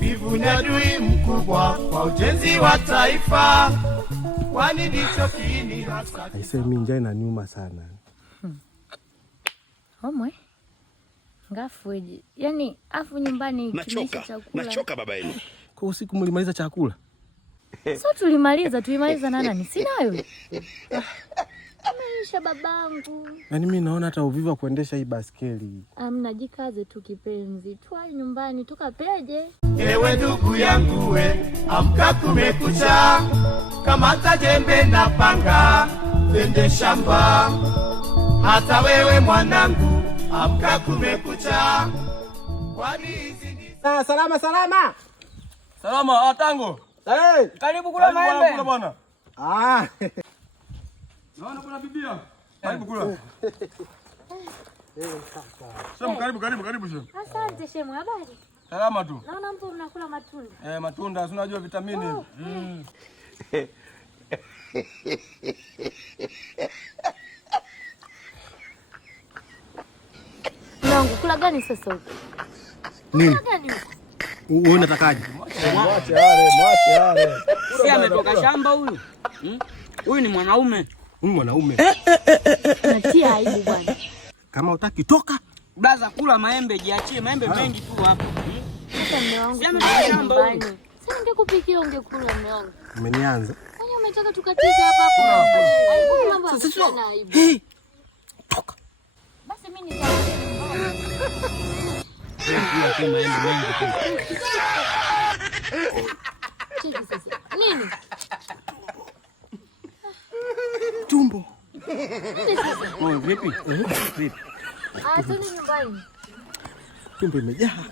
Wivu ni adui mkubwa kwa ujenzi wa taifa, kwani ndicho kiini hasa. Mimi njaa inaniuma sana. Omwe. Ngafueje. Yaani afu nyumbani kimeisha chakula. Nachoka baba yenu. Kwa usiku mlimaliza chakula? Sio tulimaliza na nani? Sinayo. Ameisha babangu. Yaani mimi naona hata uvivu wa kuendesha hii baskeli. Amna, jikaze tu kipenzi. Twai nyumbani tukapeje. Ewe ndugu yangu we, amka kumekucha. Kamata jembe na panga, twende shamba. Hata wewe mwanangu, amka kumekucha. Kwani hizi ni Salama. Salama Tango. Karibu kula maembe. Kula bwana. Naona kuna bibia. Karibu kula. Shemu karibu shemu. Asante shemu, habari? Salama tu. Naona mpo mnakula matunda. Matunda, si unajua vitamini. Nangu kula gani sasa huko? Nini? Kula gani huko? Wewe unatakaje? Mwache ale. Si ametoka shamba huyu. Huyu ni mwanaume. Natia aibu bwana. Kama utaki toka. Blaza kula maembe, jiachie maembe mengi tu hapa. Sasa mume wangu. Si ametoka shamba huyu. Sasa ningekupikia ungekula mume wangu. Umenianza. Kwani umetaka tukatize hapa? Aibu mambo. Sasa aibu. Toka. Basi mimi nitaenda nyumbani. Pia maembe mengi tu. Cheki sasa. Nini? Tumbo. Vipi? Twende nyumbani. Tumbo imejaa.